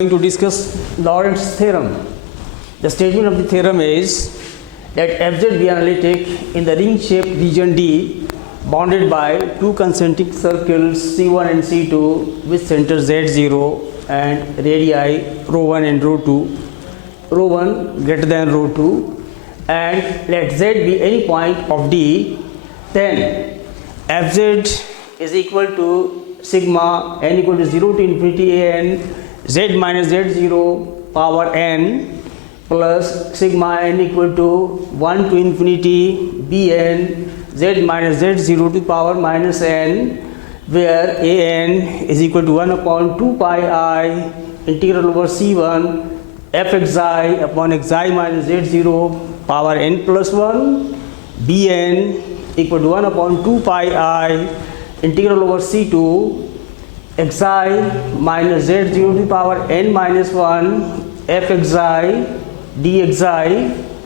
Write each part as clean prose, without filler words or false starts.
Going to discuss Lorentz theorem. The statement of the theorem is that fz be analytic in the ring-shaped region D bounded by two concentric circles C1 and C2 with center Z0 and radii ρ1 and ρ2, ρ1 greater than ρ2, and let Z be any point of D, then fz is equal to sigma n equal to 0 to infinity an z minus z0 power n plus sigma n equal to 1 to infinity bn z minus z0 to power minus n, where an is equal to 1 upon 2 pi I integral over c1 fxi upon xi minus z0 power n plus 1, bn equal to 1 upon 2 pi I integral over c2 xi minus z0 to the power n minus 1 fxi dxi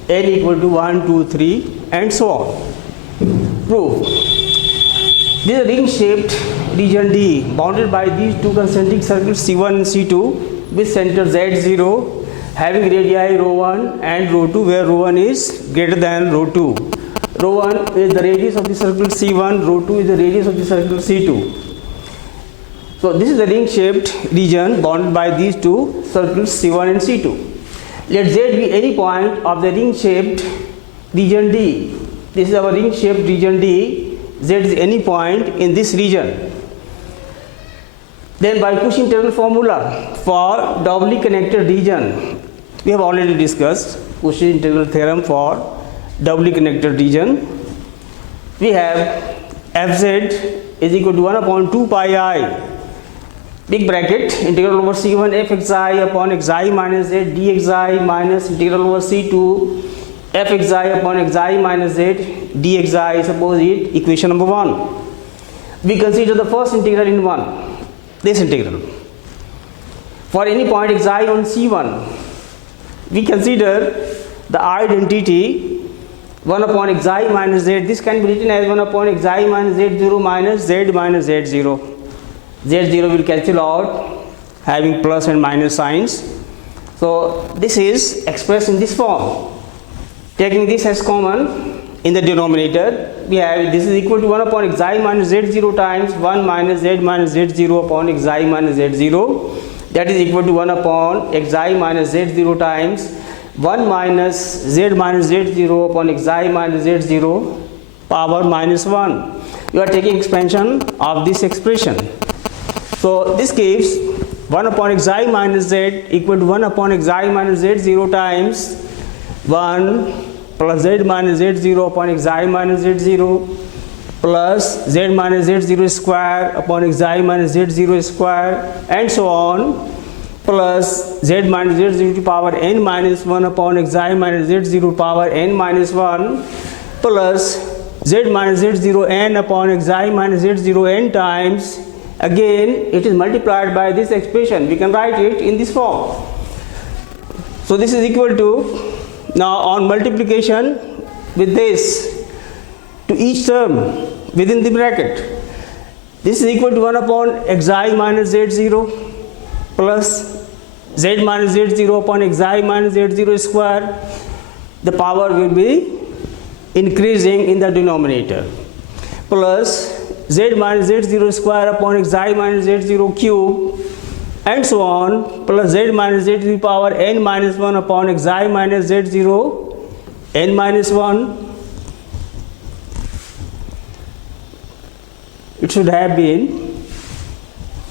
n equal to 1, 2, 3 and so on. Proof. This is a ring-shaped region D bounded by these two concentric circles C1 and C2 with center Z0 having radii ρ1 and ρ2, where ρ1 is greater than ρ2. ρ1 is the radius of the circle C1, ρ2 is the radius of the circle C2. So this is the ring-shaped region bounded by these two circles C1 and C2. Let Z be any point of the ring-shaped region D. This is our ring-shaped region D. Z is any point in this region. Then by Cauchy integral formula for doubly connected region, we have already discussed Cauchy integral theorem for doubly connected region. We have fz is equal to 1 upon 2 pi I big bracket integral over c1 fxi upon xi minus z dxi minus integral over c2 fxi upon xi minus z dxi. Suppose it equation number 1. We consider the first integral in 1, this integral. For any point xi on c1, we consider the identity 1 upon xi minus z. This can be written as 1 upon xi minus z0 minus z minus z0. Z0 will cancel out having plus and minus signs. So this is expressed in this form. Taking this as common in the denominator, we have this is equal to 1 upon xi minus z0 times 1 minus z minus z0 upon xi minus z0. That is equal to 1 upon xi minus z0 times 1 minus z minus z0 upon xi minus z0 power minus 1. You are taking expansion of this expression. So this gives 1 upon xi minus z equal to 1 upon xi minus z0 times 1 plus z minus z0 upon xi minus z0 plus z minus z0 square upon xi minus z0 square and so on, plus z minus z0 to power n minus 1 upon xi minus z0 power n minus 1 plus z minus z0 n upon xi minus z0 n times, again it is multiplied by this expression. We can write it in this form. So this is equal to, now on multiplication with this to each term within the bracket, this is equal to 1 upon xi minus z0 plus z minus z0 upon xi minus z0 square. The power will be increasing in the denominator, plus z minus z0 square upon xi minus z0 cube and so on, plus z minus z to the power n minus 1 upon xi minus z0 n minus 1. It should have been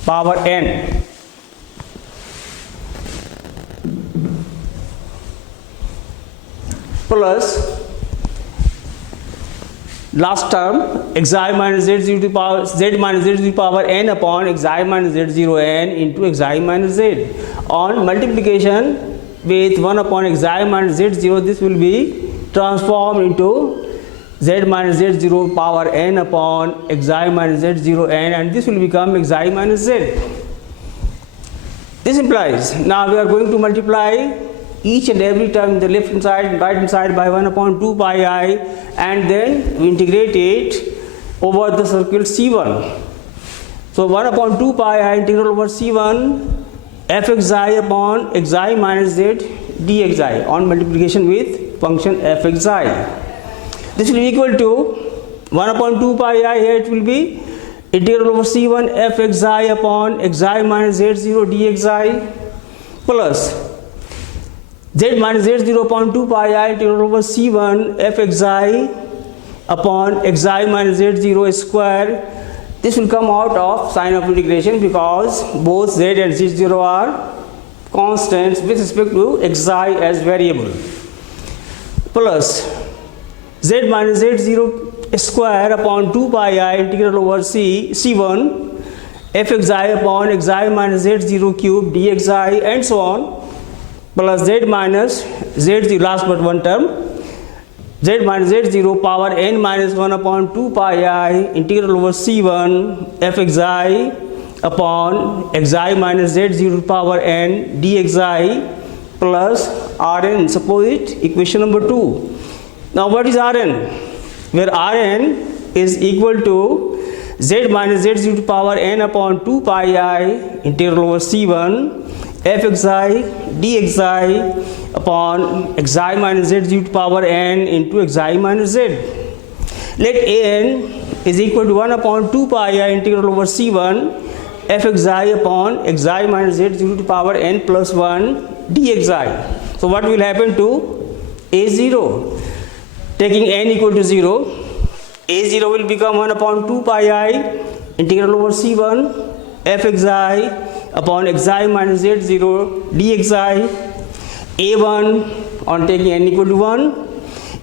power n. Plus last term xi minus z0 to the power z minus z to the power n upon xi minus z0 n into xi minus z. On multiplication with 1 upon xi minus z0, this will be transformed into z minus z0 power n upon xi minus z0 n, and this will become xi minus z. This implies now we are going to multiply each and every term in the left hand side and right hand side by 1 upon 2 pi I, and then we integrate it over the circle C1. So 1 upon 2 pi I integral over C1 fxi upon xi minus z dxi on multiplication with function fxi. This will be equal to 1 upon 2 pi I. Here it will be integral over c1 fxi upon xi minus z0 dxi plus z minus z0 upon 2 pi I integral over c1 fxi upon xi minus z0 square. This will come out of sign of integration because both z and z0 are constants with respect to xi as variable, plus z minus z0 square upon 2 pi I integral over c1 fxi upon xi minus z0 cube dxi and so on, plus z minus z0 last but one term z minus z0 power n minus 1 upon 2 pi I integral over c1 fxi upon xi minus z0 power n dxi plus Rn. Suppose it equation number 2. Now what is Rn? Where Rn is equal to z minus z0 to power n upon 2 pi I integral over c1 fxi dxi upon xi minus z0 to power n into xi minus z. Let an is equal to 1 upon 2 pi I integral over c1 fxi upon xi minus z0 to power n plus 1 dxi. So what will happen to a0? Taking n equal to 0, a0 will become 1 upon 2 pi I integral over c1 fxi upon xi minus z0 dxi. a1 on taking n equal to 1,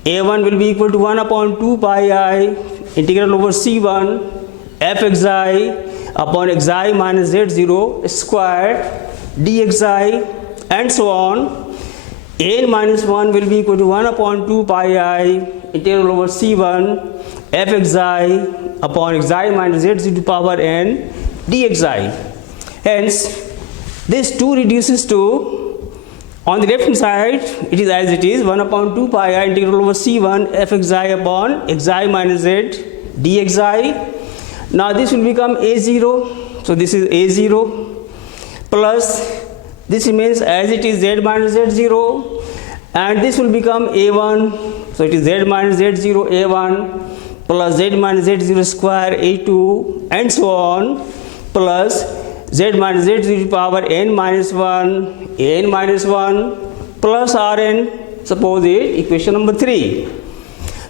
a1 will be equal to 1 upon 2 pi I integral over c1 fxi upon xi minus z0 square dxi and so on. n minus 1 will be equal to 1 upon 2 pi I integral over c1 fxi upon xi minus z0 to power n dxi. Hence this 2 reduces to, on the left hand side it is as it is 1 upon 2 pi I integral over c1 fxi upon xi minus z dxi. Now this will become a0, so this is a0 plus this remains as it is z minus z0 and this will become a1, so it is z minus z0 a1 plus z minus z0 square a2 and so on, plus z minus z0 to power n minus 1 plus Rn. Suppose it equation number 3.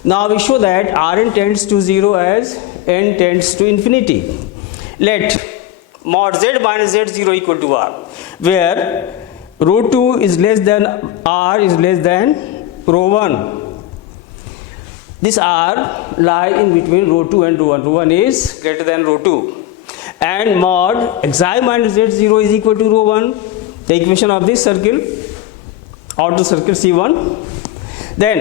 Now we show that Rn tends to 0 as n tends to infinity. Let mod z minus z0 equal to r, where rho 2 is less than r is less than rho 1. This r lie in between rho 2 and rho 1. Rho 1 is greater than rho 2. And mod xi minus z0 is equal to rho 1, the equation of this circle, outer circle C1. Then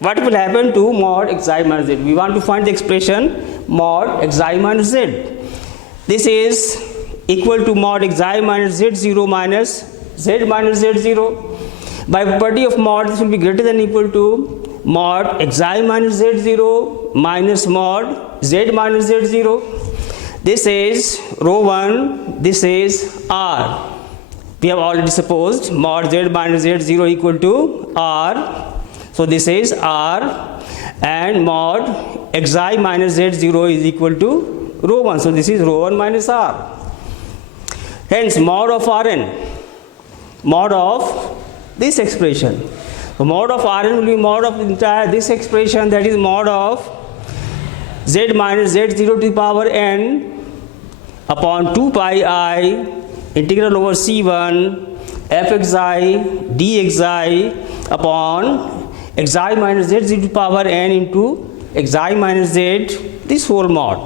what will happen to mod xi minus z? We want to find the expression mod xi minus z. This is equal to mod xi minus z0 minus z minus z0. By property of mod, this will be greater than equal to mod xi minus z0 minus mod z minus z0. This is rho 1, this is r. We have already supposed mod z minus z0 equal to r. So this is r and mod xi minus z0 is equal to rho 1. So this is rho 1 minus r. Hence mod of Rn, mod of this expression. So mod of Rn will be mod of entire this expression, that is mod of z minus z0 to the power n upon 2 pi I integral over c1 fxi dxi upon xi minus z to the power n into xi minus z, this whole mod.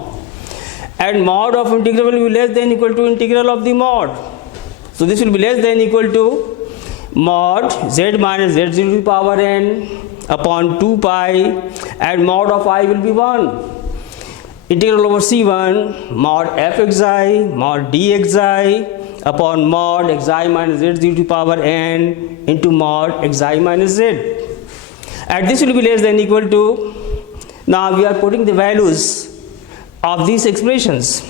And mod of integral will be less than equal to integral of the mod. So this will be less than equal to mod z minus z to the power n upon 2 pi and mod of I will be 1. Integral over c1 mod fxi mod dxi upon mod xi minus z to the power n into mod xi minus z. And this will be less than equal to, now we are putting the values of these expressions.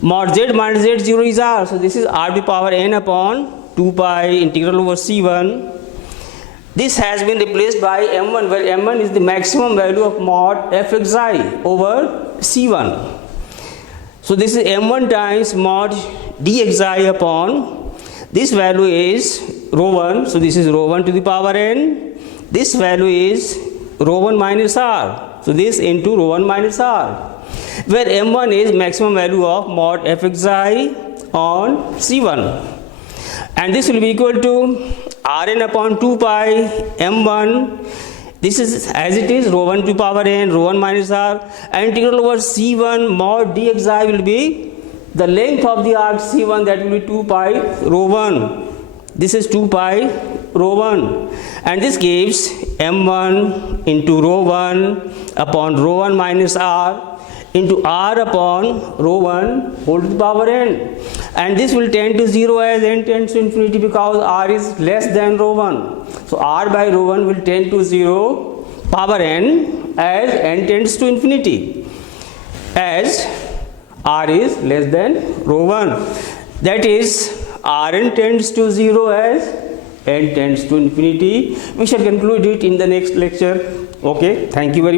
mod z minus z0 is r. So this is r to the power n upon 2 pi integral over c1. This has been replaced by m1, where m1 is the maximum value of mod fxi over c1. So this is m1 times mod dxi upon, this value is rho 1, so this is rho 1 to the power n. This value is rho 1 minus r, so this into rho 1 minus r, where m1 is maximum value of mod fxi on c1. And this will be equal to Rn upon 2 pi m1, this is as it is rho 1 to power n, rho 1 minus r, and integral over c1 mod dxi will be the length of the arc c1, that will be 2 pi rho 1. This is 2 pi rho 1, and this gives m1 into rho 1 upon rho 1 minus r into r upon rho 1 whole to the power n, and this will tend to 0 as n tends to infinity, because r is less than rho 1. So r by rho 1 will tend to 0 power n as n tends to infinity, as r is less than rho 1. That is, Rn tends to 0 as n tends to infinity. We shall conclude it in the next lecture. Okay, thank you very much.